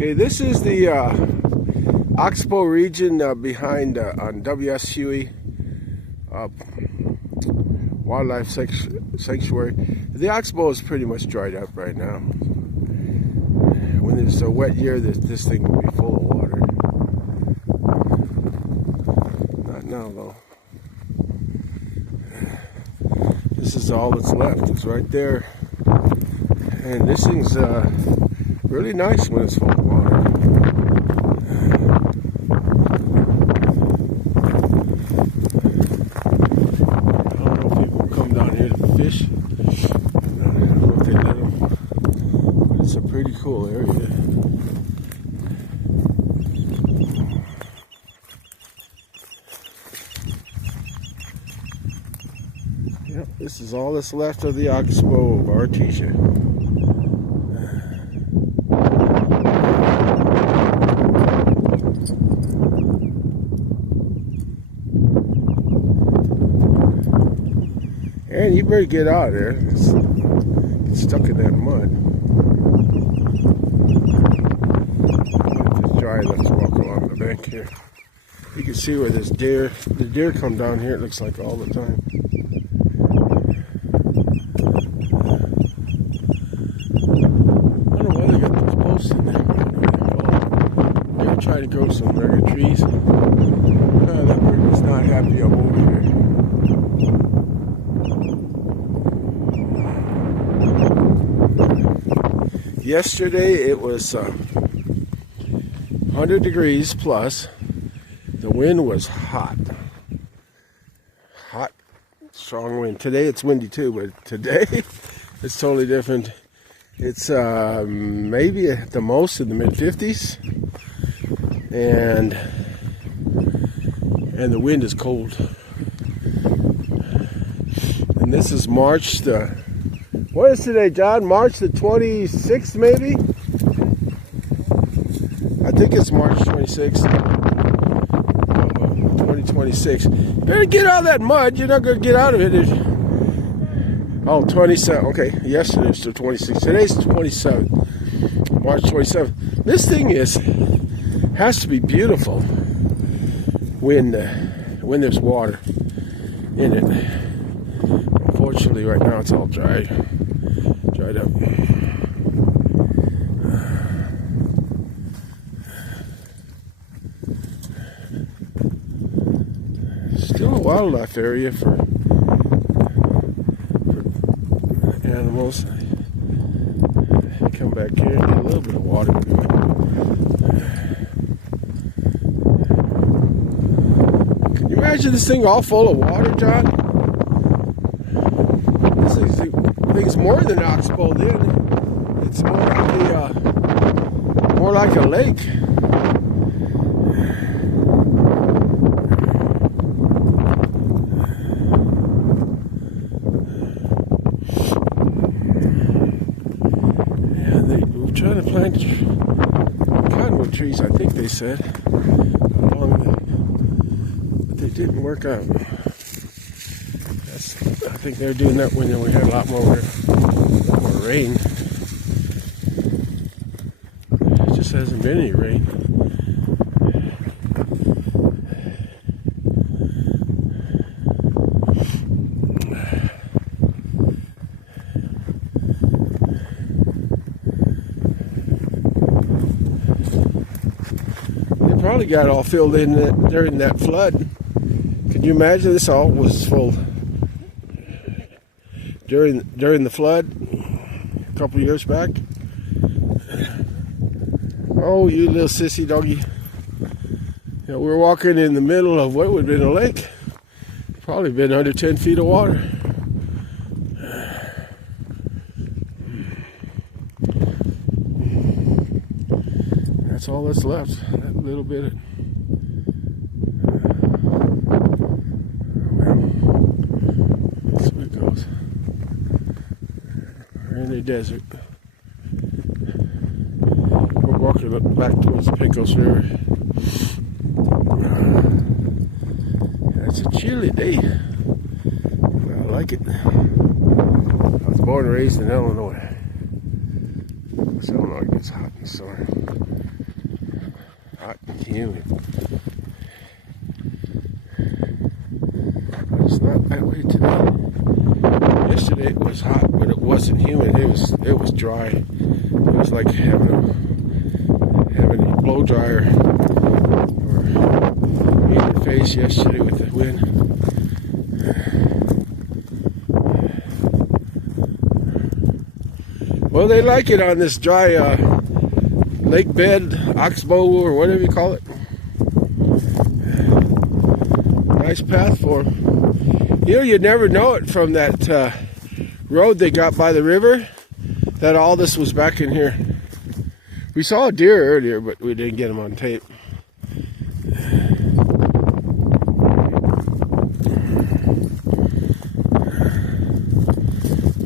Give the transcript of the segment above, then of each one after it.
Okay, this is the Oxbow region behind on W.S. Huey Wildlife Sanctuary. The Oxbow is pretty much dried up right now. When there's a wet year, this thing will be full of water. Not now, though. This is all that's left. It's right there. And this thing's really nice when it's full of water. I don't know if people come down here to fish. I don't know if they let them. But it's a pretty cool area. Yep, this is all that's left of the Oxbow of Artesia. And you better get out of there. Get stuck in that mud. If it's dry, let's walk along the bank here. You can see where the deer come down here, it looks like all the time. I don't know why they got those posts in there. They're trying to grow some bigger trees. That bird is not happy I'm over here. Yesterday it was 100 degrees plus. The wind was hot. Hot, strong wind. Today it's windy too, but today it's totally different. It's maybe at the most in the mid-50s. And the wind is cold. And this is March the... What is today, John? March the 26th, maybe? I think it's March 26th. 2026. You better get out of that mud. You're not going to get out of it. Oh, 27. Okay, yesterday was the 26th. Today's the 27th. March 27th. This thing has to be beautiful when there's water in it. Unfortunately, right now it's all dried up. Still a wildlife area for animals. Come back here and get a little bit of water. Can you imagine this thing all full of water, John? It's more than Oxbow then. It's more like a lake. Yeah, they were trying to plant cottonwood trees, I think they said, but they didn't work out. I think they were doing that when we had a lot more rain. It just hasn't been any rain. They probably got it all filled in during that flood. Can you imagine this all was full? During the flood a couple years back. Oh, you little sissy doggy. You know, we're walking in the middle of what would have been a lake. Probably been under 10 feet of water. That's all that's left. That little bit. That's where it goes. In the desert. We're walking back towards the Pecos River. It's a chilly day. I like it. I was born and raised in Illinois. Illinois gets hot in the summer. hot and humid. But it's not that way today. Yesterday it was hot, but it wasn't humid. It was dry. It was like having a blow dryer or in your face yesterday with the wind. Well, they like it on this dry lake bed, Oxbow, or whatever you call it. Nice path for them. You know, you'd never know it from that road they got by the river, that all this was back in here. We saw a deer earlier, but we didn't get him on tape.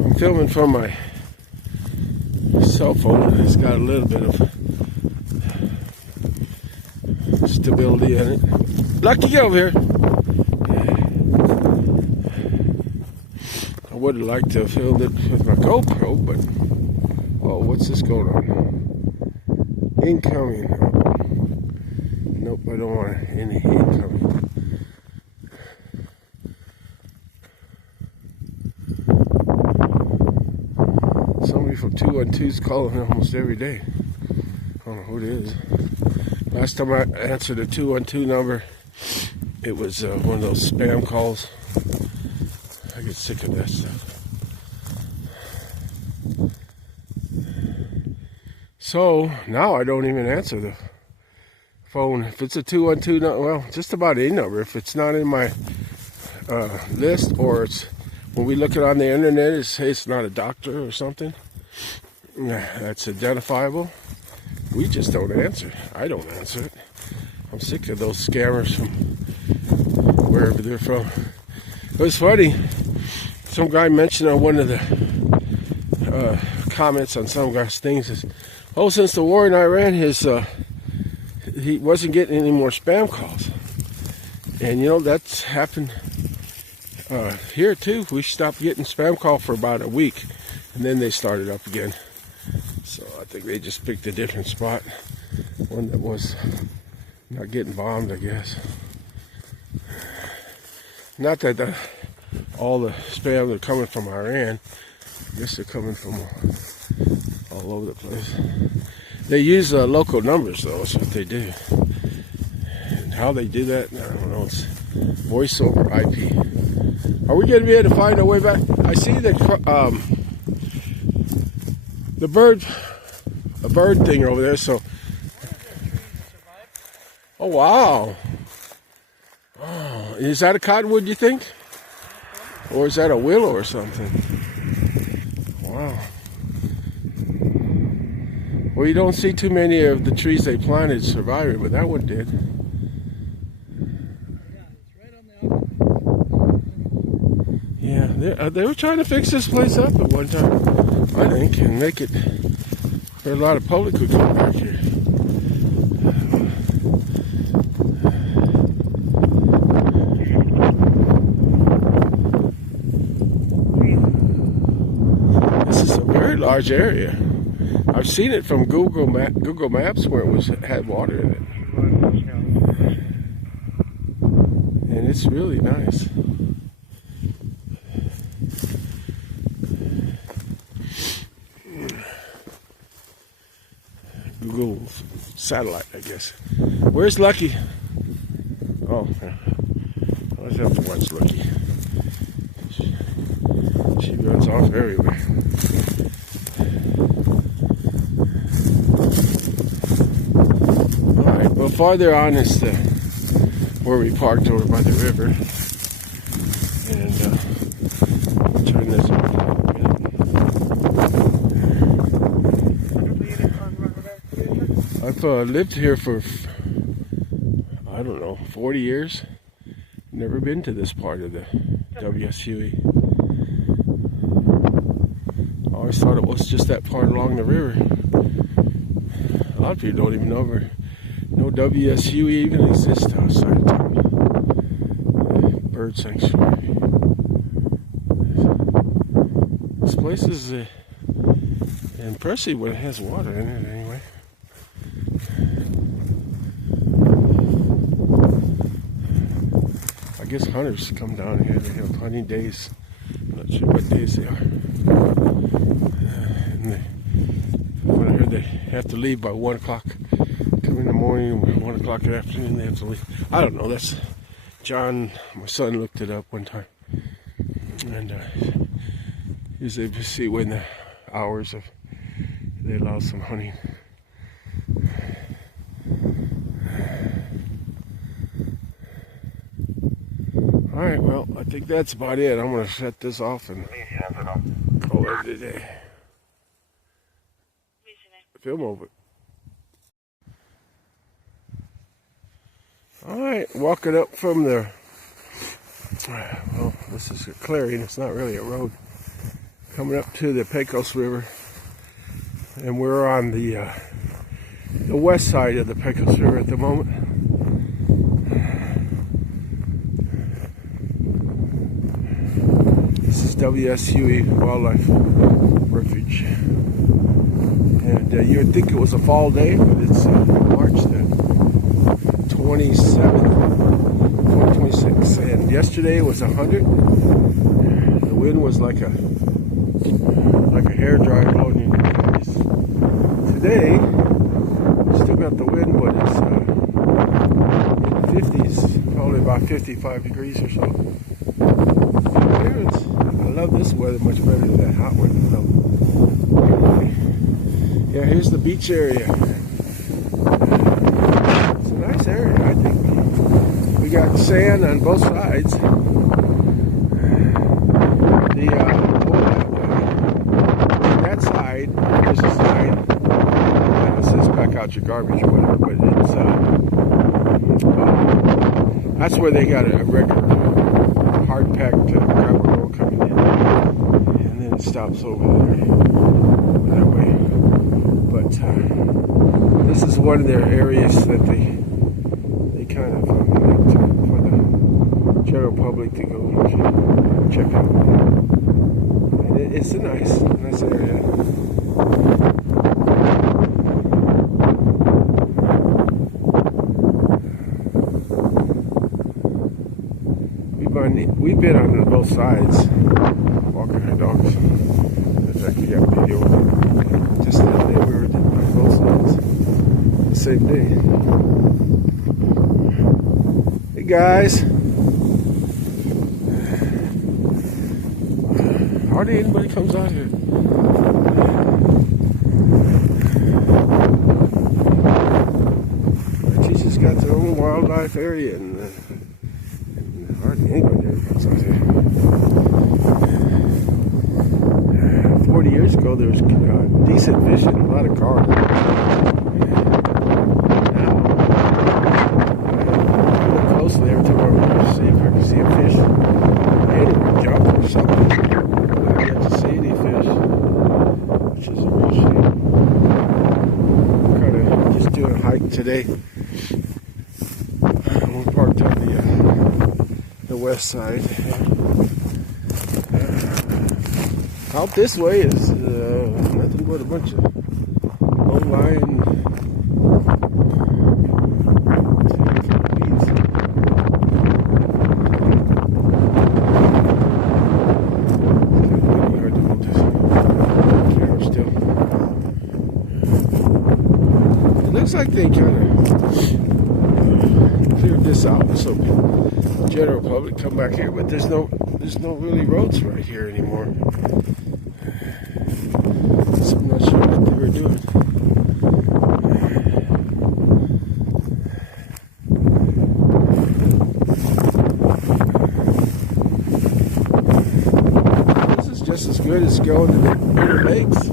I'm filming from my cell phone. It's got a little bit of stability in it. Lucky get over here. I would have liked to have filmed it with my GoPro, but oh, what's this going on? Incoming. Nope, I don't want any incoming. Somebody from 212's calling almost every day. I don't know who it is. Last time I answered a 212 number, it was one of those spam calls. I get sick of that stuff. So now I don't even answer the phone. If it's a 212 number, well, just about any number. If it's not in my list, or it's when we look it on the internet, it says it's not a doctor or something that's identifiable, we just don't answer. I don't answer it. I'm sick of those scammers from wherever they're from. It was funny. Some guy mentioned on one of the comments on some guy's things is, oh, since the war in Iran, he wasn't getting any more spam calls. And you know, that's happened here too. We stopped getting spam call for about a week, and then they started up again. So I think they just picked a different spot, one that was not getting bombed, I guess. Not that all the spam are coming from Iran. I guess they're coming from all over the place. They use local numbers, though. That's what they do. And how they do that, I don't know. It's voice over IP. Are we going to be able to find our way back? I see that the bird thing over there. So, oh wow! Oh, is that a cottonwood, you think, or is that a willow or something? Wow. Well, you don't see too many of the trees they planted surviving, but that one did. Yeah, they were trying to fix this place up at one time, I think, and make it where a lot of public could come back here. This is a very large area. I've seen it from Google Maps where it had water in it, and it's really nice. Google satellite, I guess. Where's Lucky? Oh, I always have to watch Lucky. She runs off everywhere. Alright, well, farther on is where we parked over by the river. And I'll turn this on. I've lived here for, I don't know, 40 years. Never been to this part of the WSUE. I always thought it was just that part along the river. A lot of people don't even know WSUE even exists outside of town. Bird sanctuary. This place is impressive when it has water in it anyway. guess hunters come down here. They have hunting days. I'm not sure what days they are. When I heard they have to leave by 1 o'clock, come in the morning, 1 o'clock in the afternoon, they have to leave. I don't know. That's John, my son, looked it up one time, and he was able to see when the hours of they allow some hunting. All right, well, I think that's about it. I'm going to shut this off and call it a day. Film over. All right, walking up from the, well, this is a clearing. It's not really a road. Coming up to the Pecos River, and we're on the west side of the Pecos River at the moment. This is WSUE Wildlife Refuge, and you would think it was a fall day, but it's March the 27th, 2026, and yesterday was 100. The wind was like a hair dryer blowing in your face. Today, still got the wind, but it's in the 50s, probably about 55 degrees or so. I love this weather much better than that hot weather. Yeah, here's the beach area. It's a nice area, I think. We got sand on both sides. That side, there's a sign that says pack out your garbage or whatever, but it's that's where they got a regular hard packed gravel road coming in, and then it stops over there that way. But this is one of their areas that they kind of make for the general public to go check out. And it's a nice area. We've been on both sides, walking our dogs. In fact, we got video just that day. We were on both sides the same day. Hey guys, hardly anybody comes out here. Artesia's got their own wildlife area, and hardly anybody ever comes out here. 40 years ago, there was decent fishing, a lot of carp. Now, I look closely every time I see if I can see a fish. Anyway, jump or something. I don't get to see any fish, which is a real shame. I'm kind of just doing a hike today. We're parked on the west side. Out this way is nothing but a bunch of low-lying weeds. Hard to hold this camera still. It looks like they kind of cleared this out so general public come back here, but there's no really roads right here anymore. So I'm not sure what they were doing. This is just as good as going to the lakes.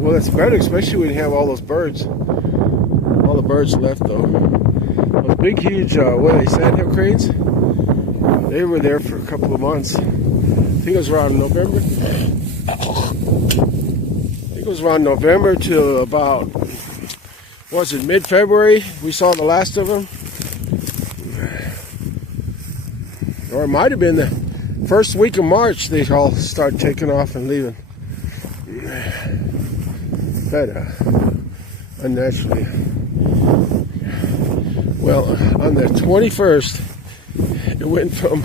Well, it's better, especially when you have all those birds. All the birds left though. Those big, huge, what are they, sandhill cranes? They were there for a couple of months. I think it was around November. I think it was around November to about, was it mid-February? We saw the last of them. Or it might have been the first week of March they all started taking off and leaving. But unnaturally Well, on the 21st, it went from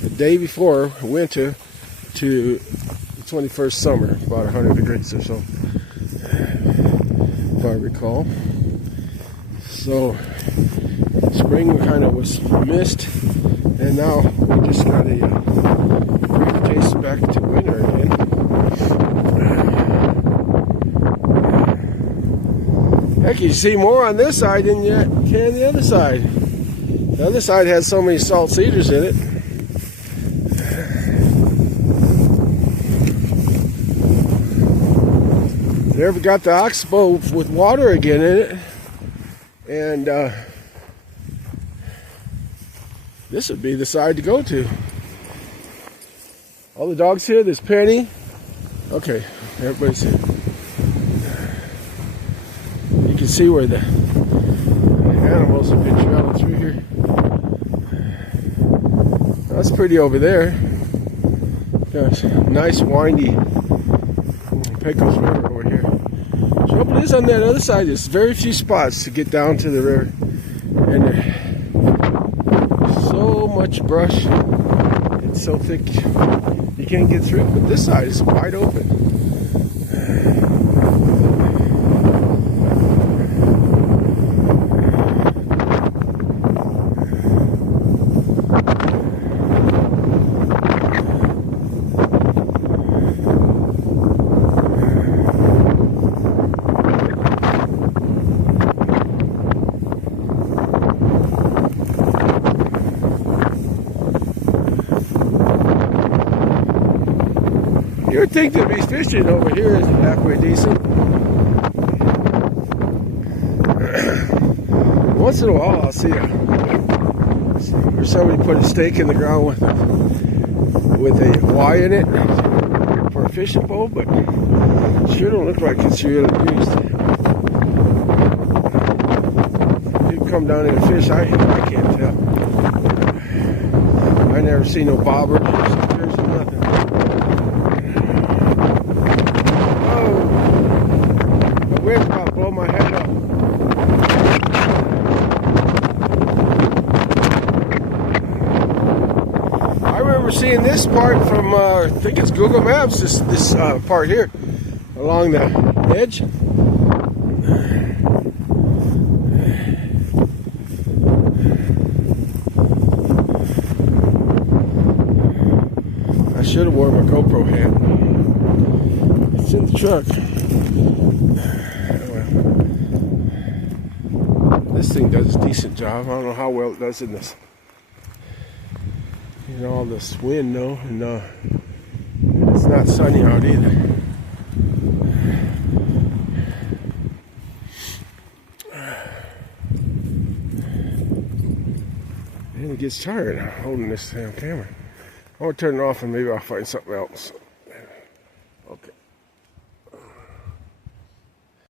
the day before winter to the 21st summer, about 100 degrees or so, if I recall. So spring kind of was missed, and now we just got a taste back to winter again. Heck, you see more on this side than you can the other side. The other side has so many salt cedars in it. There we got the oxbow with water again in it. And this would be the side to go to. All the dogs here, there's Penny. Okay, everybody's here. You can see where the animals have been traveling through here. That's pretty over there. Gosh, nice windy Pecos River over here. Trouble is, on that other side, there's very few spots to get down to the river. And there's so much brush. It's so thick you can't get through. But this side is wide open. You would think to be fishing over here is halfway decent. Once in a while I'll see where somebody put a stake in the ground with a Y in it for a fishing pole, but it sure don't look like it's really used. People come down here to fish, I can't tell. I never see no bobbers or sinkers or nothing. Wind about blow my head up. I remember seeing this part from I think it's Google Maps. This part here along the edge. I should have worn my GoPro hat. It's in the truck. This thing does a decent job. I don't know how well it does in this, all this wind, though, and it's not sunny out either. And it gets tired holding this damn camera. I'm gonna turn it off and maybe I'll find something else. Okay.